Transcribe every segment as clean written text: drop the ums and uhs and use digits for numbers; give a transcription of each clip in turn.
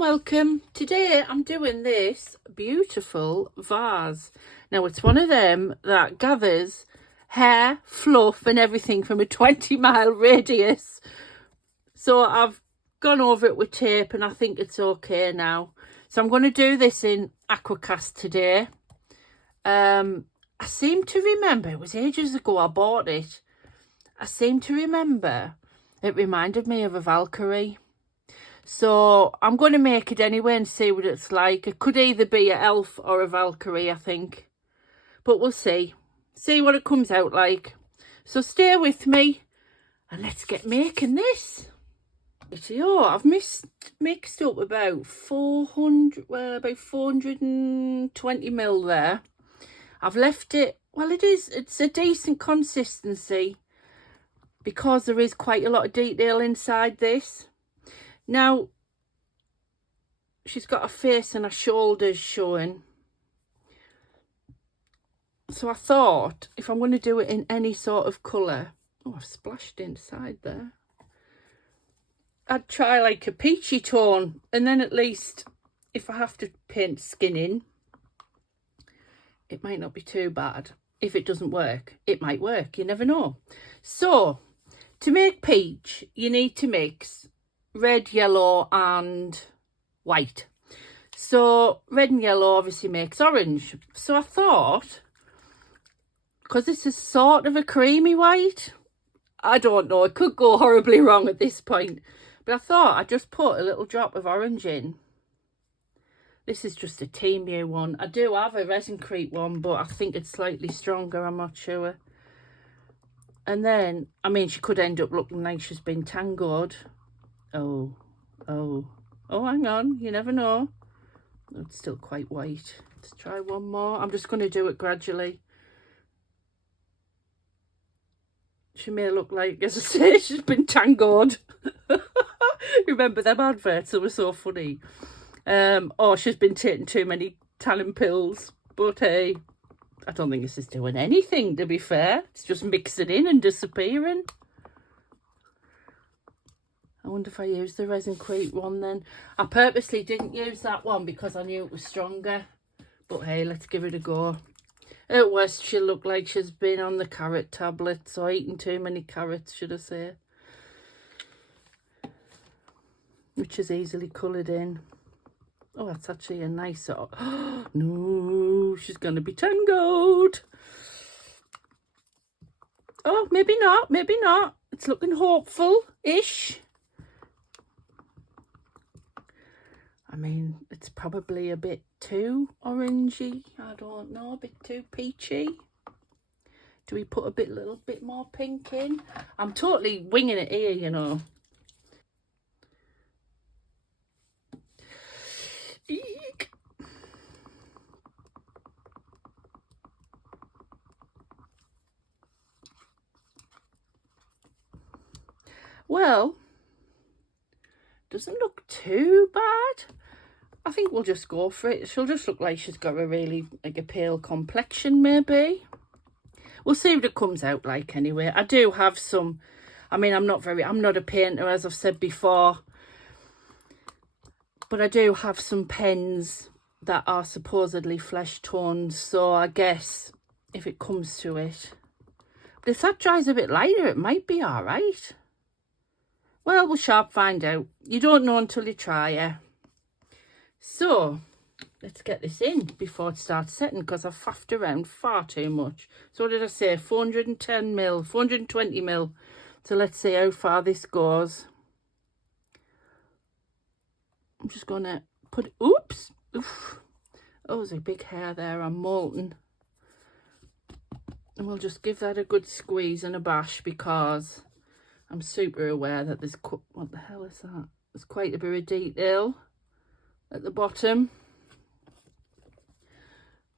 and welcome. Today I'm doing this beautiful vase. Now it's one of them that gathers hair, fluff and everything from a 20-mile radius. So I've gone over it with tape and I think it's okay now. So I'm going to do this in AquaCast today. I seem to remember, it was ages ago I bought it. I seem to remember it reminded me of a Valkyrie. So I'm going to make it anyway and see what it's like. It could either be an elf or a Valkyrie, I think. But we'll see. See what it comes out like. So stay with me and let's get making this. So I've mixed up about 420 ml there. I've left it, well it's a decent consistency because there is quite a lot of detail inside this. Now, she's got her face and her shoulders showing. So I thought, if I'm going to do it in any sort of colour... Oh, I've splashed inside there. I'd try like a peachy tone. And then at least, if I have to paint skin in, it might not be too bad. If it doesn't work, it might work. You never know. So, to make peach, you need to mix red, yellow and white. So red and yellow obviously makes orange. So I thought, because this is sort of a creamy white, I don't know, it could go horribly wrong at this point, but I thought I'd just put a little drop of orange in. This is just a Temu one. I do have a Resin one, but I think it's slightly stronger, I'm not sure. And then, I mean, she could end up looking like she's been tangoed. Oh, hang on, you never know. It's still quite white. Let's try one more. I'm just going to do it gradually. She may look like, as I say, she's been tangoed. Remember them adverts? They were so funny. Or she's been taking too many tannin pills. But hey, I don't think this is doing anything, to be fair. It's just mixing in and disappearing. I wonder if I used the Resin one then. I purposely didn't use that one because I knew it was stronger. But hey, let's give it a go. At worst, she'll look like she's been on the carrot tablets or eaten too many carrots, should I say. Which is easily coloured in. Oh, that's actually a nice sort of... No, she's going to be tangoed. Oh, maybe not, maybe not. It's looking hopeful-ish. I mean, it's probably a bit too orangey. I don't know, a bit too peachy. Do we put a little bit more pink in? I'm totally winging it here, you know. Eek. Well, doesn't look too bad. I think we'll just go for it. She'll just look like she's got a really, like a pale complexion maybe. We'll see what it comes out like anyway. I do have some, I mean, I'm not a painter, as I've said before. But I do have some pens that are supposedly flesh tones. So I guess if it comes to it. But if that dries a bit lighter, it might be all right. Well, we'll sharp find out. You don't know until you try, yeah. So, let's get this in before it starts setting because I've faffed around far too much. So what did I say? 410 mil, 420 mil. So let's see how far this goes. I'm just going to put... Oops! Oof. Oh, there's a big hair there. I'm molten. And we'll just give that a good squeeze and a bash because I'm super aware that there's... What the hell is that? There's quite a bit of detail at the bottom.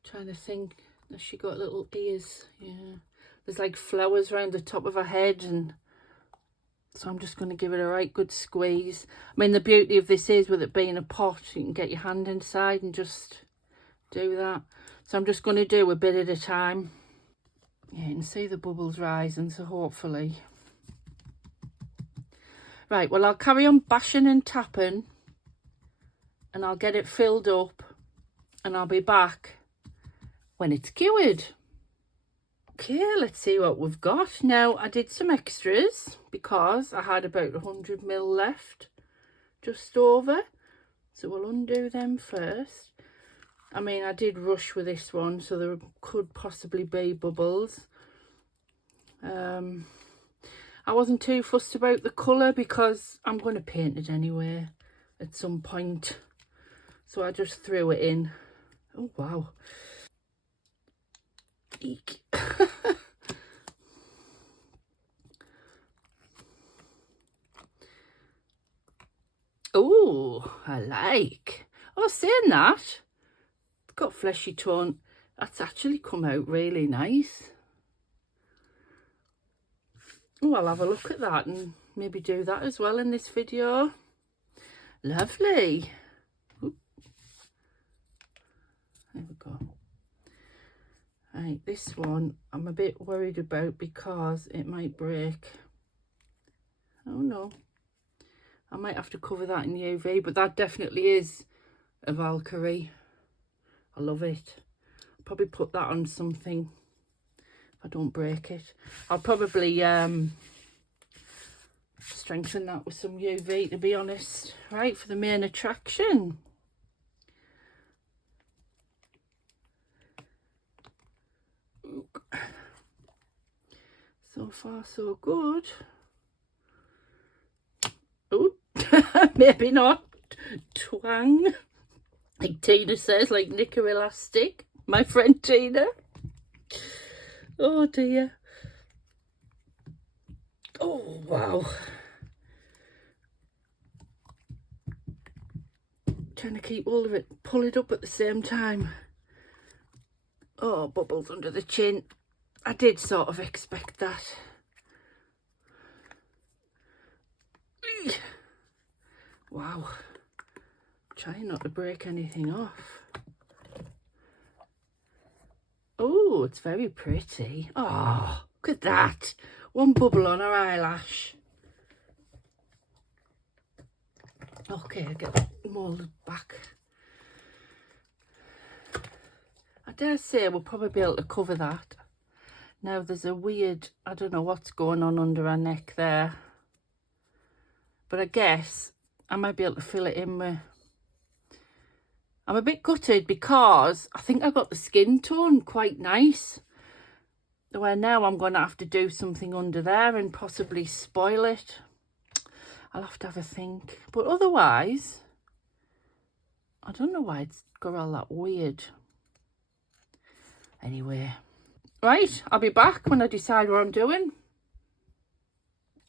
Trying to think, has she got little ears? Yeah, there's like flowers around the top of her head, and so I'm just going to give it a right good squeeze. I mean, the beauty of this is with it being a pot, you can get your hand inside and just do that. So I'm just going to do a bit at a time. Yeah, you can see the bubbles rising, so hopefully. Right, well, I'll carry on bashing and tapping and I'll get it filled up and I'll be back when it's cured. Okay, let's see what we've got. Now, I did some extras because I had about 100 ml left, just over. So we'll undo them first. I mean, I did rush with this one, so there could possibly be bubbles. I wasn't too fussed about the colour because I'm going to paint it anyway at some point. So I just threw it in. Oh, wow. Eek. Oh, I like. Oh, saying that, it's got fleshy tone. That's actually come out really nice. Oh, I'll have a look at that and maybe do that as well in this video. Lovely. Oop. There we go. Right, this one I'm a bit worried about because it might break. Oh no. I might have to cover that in UV, but that definitely is a Valkyrie. I love it. I'll probably put that on something if I don't break it. I'll probably strengthen that with some UV, to be honest. Right, for the main attraction. So far so good. Oh, maybe not. Twang, like Tina says, like knicker elastic. My friend Tina. Oh dear. Oh wow. Trying to keep all of it, pull it up at the same time. Oh, bubbles under the chin. I did sort of expect that. Wow. Trying not to break anything off. Oh, it's very pretty. Oh, look at that. One bubble on her eyelash. Okay, I get more back. I dare say we'll probably be able to cover that. Now there's a weird, I don't know what's going on under her neck there. But I guess I might be able to fill it in with... I'm a bit gutted because I think I got the skin tone quite nice. Where now I'm going to have to do something under there and possibly spoil it. I'll have to have a think. But otherwise, I don't know why it's got all that weird. Anyway. Right, I'll be back when I decide what I'm doing.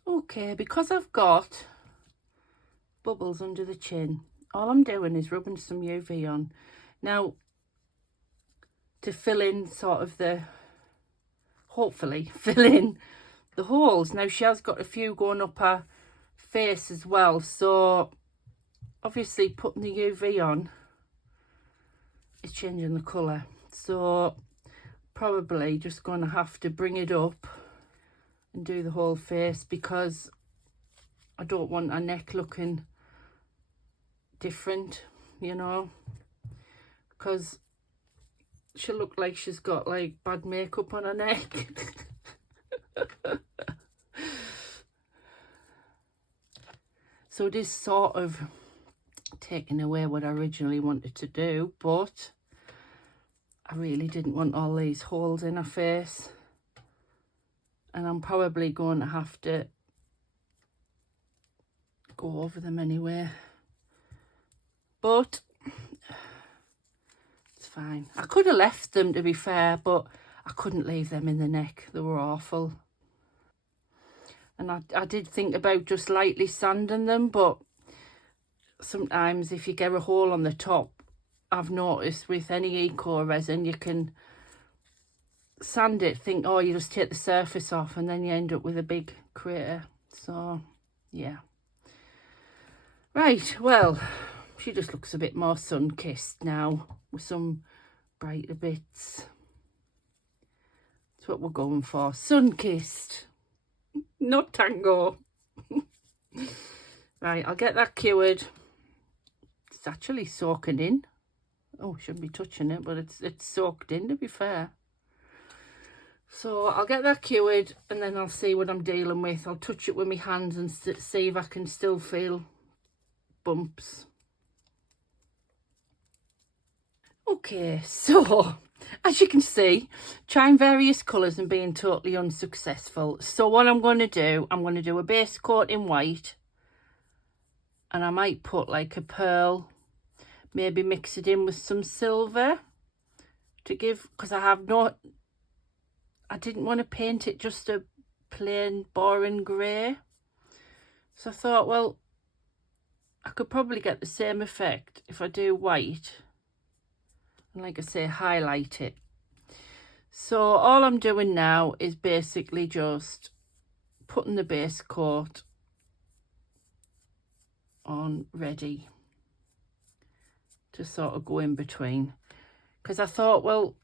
Okay, because I've got bubbles under the chin, all I'm doing is rubbing some UV on. Now, to fill in sort of the, hopefully, fill in the holes. Now, she has got a few going up her face as well. So, obviously, putting the UV on is changing the colour. So, probably just going to have to bring it up and do the whole face because I don't want her neck looking different, you know, because she'll look like she's got like bad makeup on her neck. So it is sort of taking away what I originally wanted to do, but I really didn't want all these holes in her face, and I'm probably going to have to go over them anyway, but it's fine. I could have left them, to be fair, but I couldn't leave them in the neck. They were awful. And I did think about just lightly sanding them, but sometimes if you get a hole on the top, I've noticed with any eco resin, you can sand it, think, oh, you just take the surface off, and then you end up with a big crater. So, yeah. Right, well, she just looks a bit more sun-kissed now, with some brighter bits. That's what we're going for, sun-kissed, not tango. Right, I'll get that cured, It's actually soaking in. Oh, shouldn't be touching it, but it's soaked in, to be fair. So I'll get that cured and then I'll see what I'm dealing with. I'll touch it with my hands and see if I can still feel bumps. Okay, so as you can see, trying various colours and being totally unsuccessful. So what I'm going to do a base coat in white, and I might put like a pearl, maybe mix it in with some silver to give, because I didn't want to paint it just a plain boring grey. So I thought, well, I could probably get the same effect if I do white and, like I say, highlight it. So all I'm doing now is basically just putting the base coat on ready to sort of go in between, because I thought, well,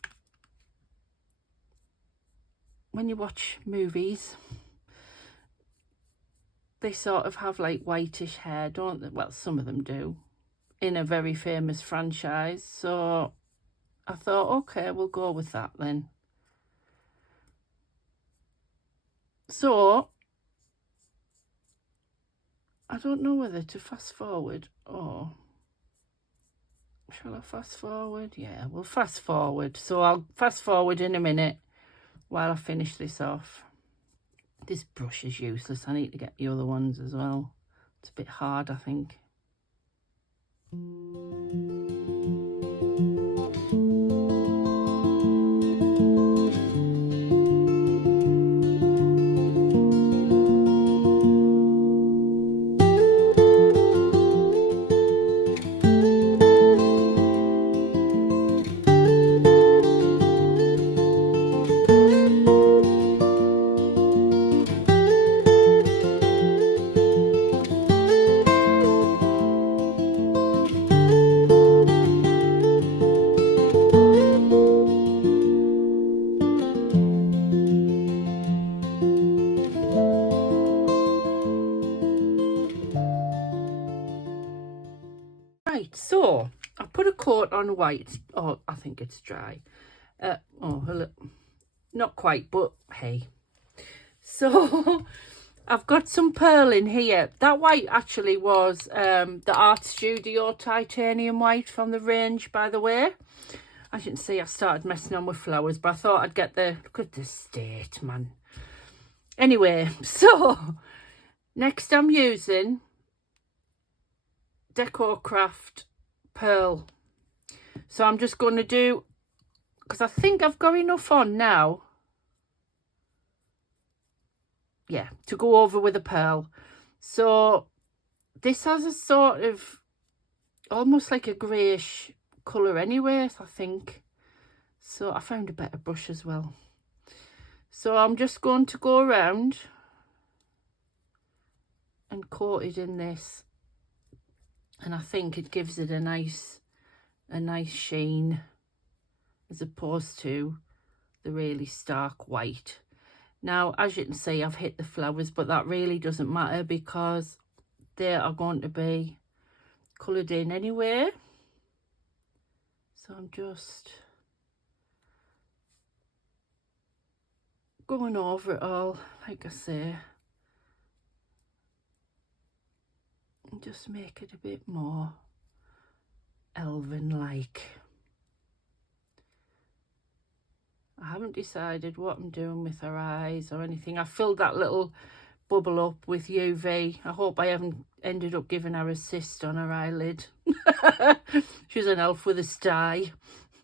when you watch movies, they sort of have like whitish hair, don't they? Well, some of them do, in a very famous franchise. So I thought, okay, we'll go with that then. So I don't know whether to fast forward or shall I fast forward? Yeah, we'll fast forward. So I'll fast forward in a minute while I finish this off. This brush is useless. I need to get the other ones as well. It's a bit hard, I think. Right, so I put a coat on white. Oh, I think it's dry. Not quite, but hey. So I've got some pearl in here. That white actually was the Art Studio titanium white from the range, by the way. As you can see, I started messing on with flowers, but I thought I'd get the, look at the state, man. Anyway, so next I'm using Decor Craft Pearl. So I'm just going to do, because I think I've got enough on now, yeah, to go over with a pearl. So this has a sort of almost like a greyish colour anyway, I think. So I found a better brush as well. So I'm just going to go around and coat it in this, and I think it gives it a nice sheen as opposed to the really stark white. Now, as you can see, I've hit the flowers, but that really doesn't matter because they are going to be coloured in anyway. So I'm just going over it all, like I say, and just make it a bit more elven-like. I haven't decided what I'm doing with her eyes or anything. I filled that little bubble up with UV. I hope I haven't ended up giving her a cyst on her eyelid. She's an elf with a sty.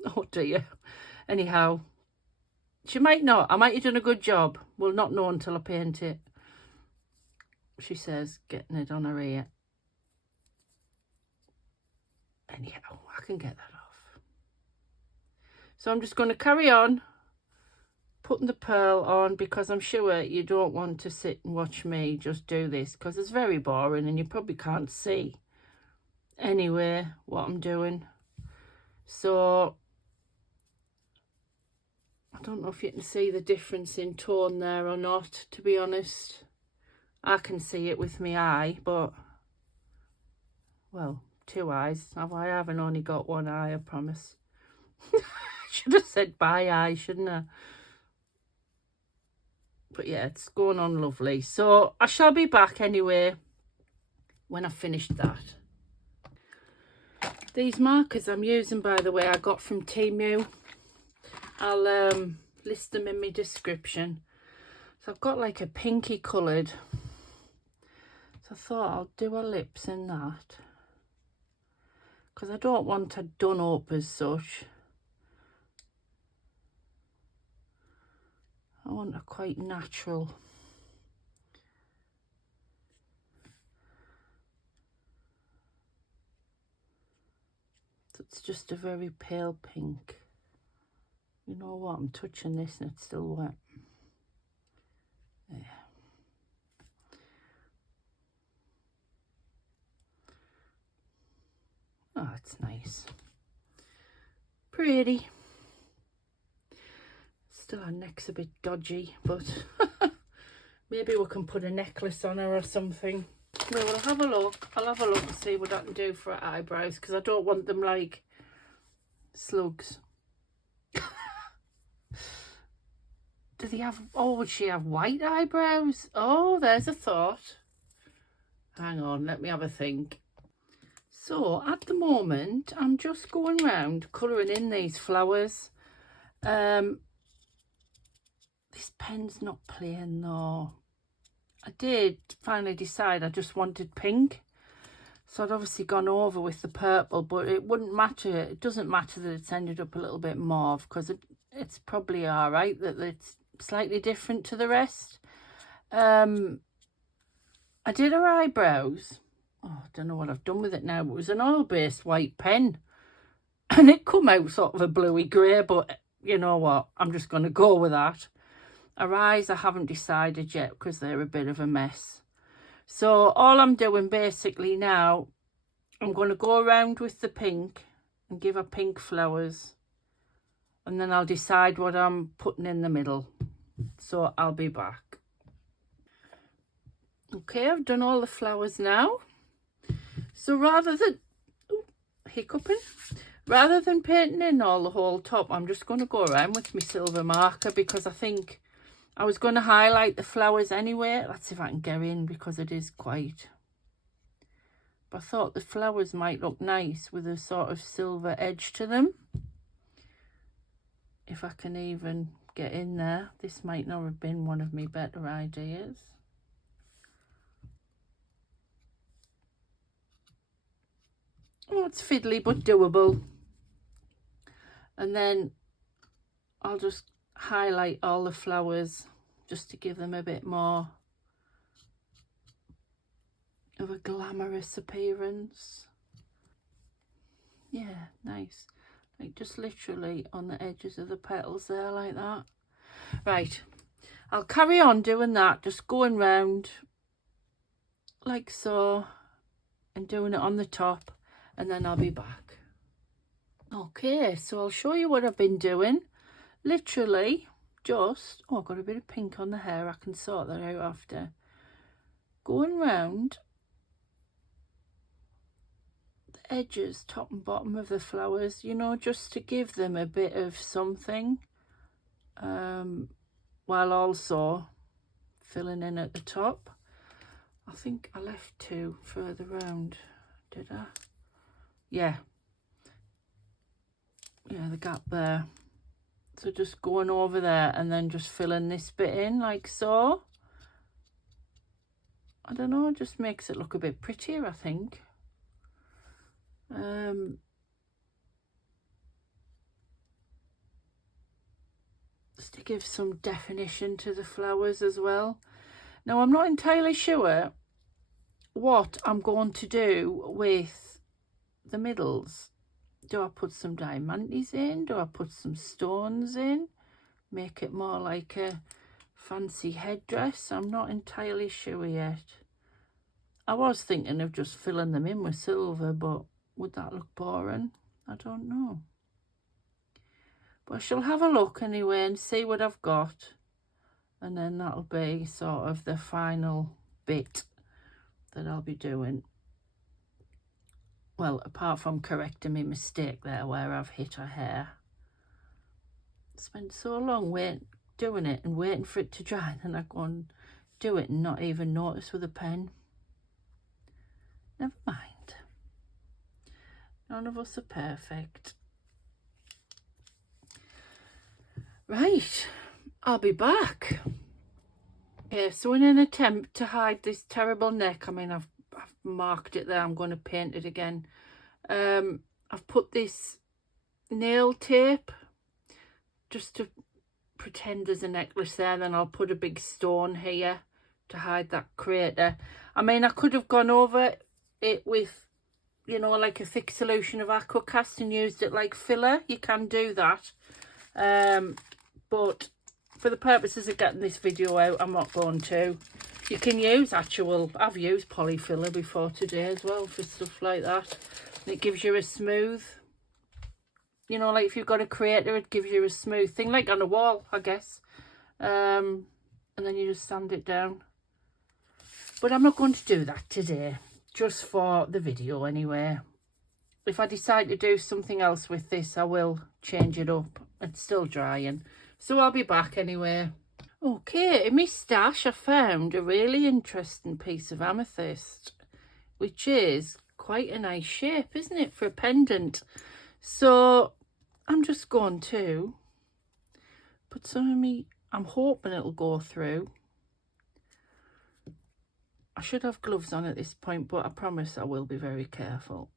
Oh dear. Anyhow, she might not. I might have done a good job. We'll not know until I paint it. She says, getting it on her ear. Anyhow, I can get that off. So I'm just going to carry on putting the pearl on, because I'm sure you don't want to sit and watch me just do this, because it's very boring and you probably can't see anyway what I'm doing. So I don't know if you can see the difference in tone there or not, to be honest. I can see it with my eye, but well, 2 eyes. I haven't only got 1 eye, I promise. Should have said by eye, shouldn't I? But yeah, it's going on lovely. So I shall be back anyway when I've finished that. These markers I'm using, by the way, I got from Temu. I'll list them in my description. So I've got like a pinky coloured. So I thought I'll do her lips in that. Because I don't want her done up as such. I want her quite natural. So it's just a very pale pink. You know what, I'm touching this and it's still wet. There. Oh, it's nice. Pretty. Still her neck's a bit dodgy, but maybe we can put a necklace on her or something. Well, we'll have a look. I'll have a look and see what I can do for her eyebrows, because I don't want them like slugs. Do they have, oh, would she have white eyebrows? Oh, there's a thought. Hang on, let me have a think. So at the moment, I'm just going round colouring in these flowers. This pen's not plain though. I did finally decide I just wanted pink. So I'd obviously gone over with the purple, but it wouldn't matter. It doesn't matter that it's ended up a little bit mauve, because it's probably all right that it's slightly different to the rest. I did her eyebrows. Oh, I don't know what I've done with it now. It was an oil-based white pen. And it come out sort of a bluey grey, but you know what? I'm just going to go with that. Her eyes, I haven't decided yet because they're a bit of a mess. So all I'm doing basically now, I'm going to go around with the pink and give her pink flowers. And then I'll decide what I'm putting in the middle. So I'll be back. Okay, I've done all the flowers now. So rather than, hiccuping, rather than painting in all the whole top, I'm just going to go around with my silver marker, because I think I was going to highlight the flowers anyway. Let's see if I can get in, because it is quite. But I thought the flowers might look nice with a sort of silver edge to them. If I can even get in there. This might not have been one of my better ideas. Oh, it's fiddly but doable. And then I'll just highlight all the flowers just to give them a bit more of a glamorous appearance. Yeah, nice. Like just literally on the edges of the petals there, like that. Right, I'll carry on doing that, just going round like so and doing it on the top, and then I'll be back. Okay, so I'll show you what I've been doing. Literally just, oh, I've got a bit of pink on the hair. I can sort that out after. Going round the edges, top and bottom of the flowers, you know, just to give them a bit of something, while also filling in at the top. I think I left 2 further round, did I? Yeah, the gap there. So just going over there and then just filling this bit in like so. I don't know, it just makes it look a bit prettier, I think. Just to give some definition to the flowers as well. Now, I'm not entirely sure what I'm going to do with the middles. Do I put some diamantes in? Do I put some stones in? Make it more like a fancy headdress? I'm not entirely sure yet. I was thinking of just filling them in with silver, but would that look boring? I don't know. But I shall have a look anyway and see what I've got. And then that'll be sort of the final bit that I'll be doing. well, apart from correcting my mistake there where I've hit her hair. Spent so long doing it and waiting for it to dry, and then I go and do it and not even notice with a pen. Never mind. None of us are perfect. Right, I'll be back. Yeah, so in an attempt to hide this terrible neck, I mean, I've marked it there, I'm going to paint it again. I've put this nail tape just to pretend there's a necklace there, then I'll put a big stone here to hide that crater. I mean, I could have gone over it with, you know, like a thick solution of AquaCast and used it like filler. You can do that. But for the purposes of getting this video out, I'm not going to. You can use I've used polyfiller before today as well for stuff like that. And it gives you a smooth, you know, like if you've got a crater, it gives you a smooth thing, like on a wall, I guess. And then you just sand it down. But I'm not going to do that today, just for the video anyway. If I decide to do something else with this, I will change it up. It's still drying, so I'll be back anyway. Okay, in my stash I found a really interesting piece of amethyst, which is quite a nice shape, isn't it, for a pendant? So I'm just going to put some of me, I'm hoping it'll go through. I should have gloves on at this point, but I promise I will be very careful.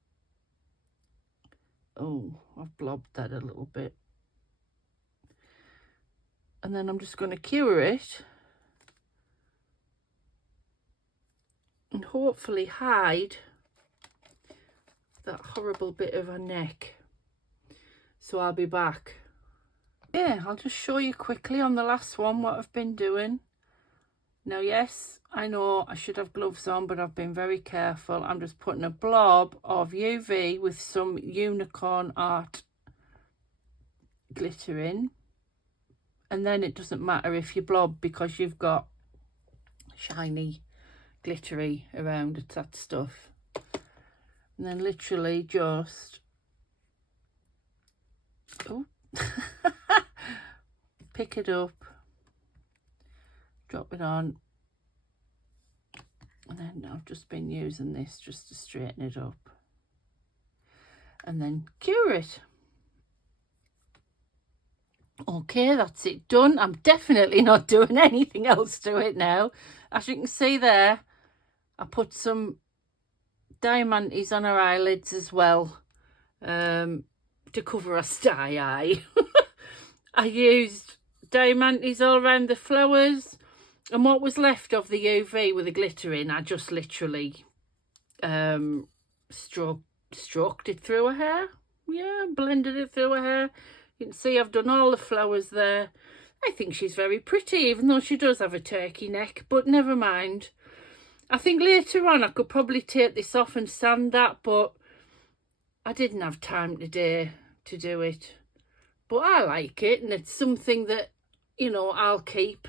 Oh, I've blobbed that a little bit. And then I'm just going to cure it and hopefully hide that horrible bit of her neck. So I'll be back. Yeah, I'll just show you quickly on the last one what I've been doing. Now, yes, I know I should have gloves on, but I've been very careful. I'm just putting a blob of UV with some unicorn art glitter in. And then it doesn't matter if you blob, because you've got shiny, glittery around it, that stuff. And then literally just, oh, pick it up, drop it on, and then I've just been using this just to straighten it up, and then cure it. Okay, that's it done. I'm definitely not doing anything else to it now. As you can see there, I put some diamantes on her eyelids as well, to cover her sty eye. I used diamantes all around the flowers, and what was left of the UV with the glitter in, I just literally stroked it through her hair. Yeah, blended it through her hair. You can see I've done all the flowers there. I think she's very pretty, even though she does have a turkey neck, but never mind. I think later on I could probably take this off and sand that, but I didn't have time today to do it. But I like it, and it's something that, you know, I'll keep.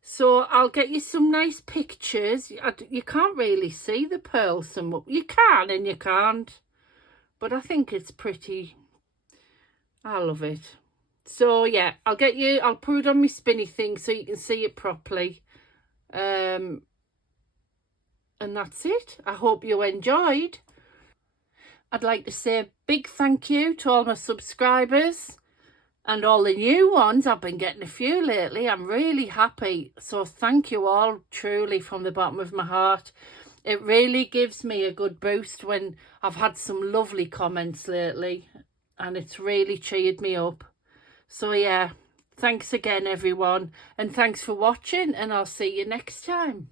So I'll get you some nice pictures. You can't really see the pearl so much. You can and you can't. But I think it's pretty. I love it. So yeah, I'll put it on my spinny thing so you can see it properly. And that's it. I hope you enjoyed. I'd like to say a big thank you to all my subscribers and all the new ones. I've been getting a few lately. I'm really happy. So thank you all, truly, from the bottom of my heart. It really gives me a good boost when I've had some lovely comments lately, and it's really cheered me up. So yeah, thanks again everyone, and thanks for watching, and I'll see you next time.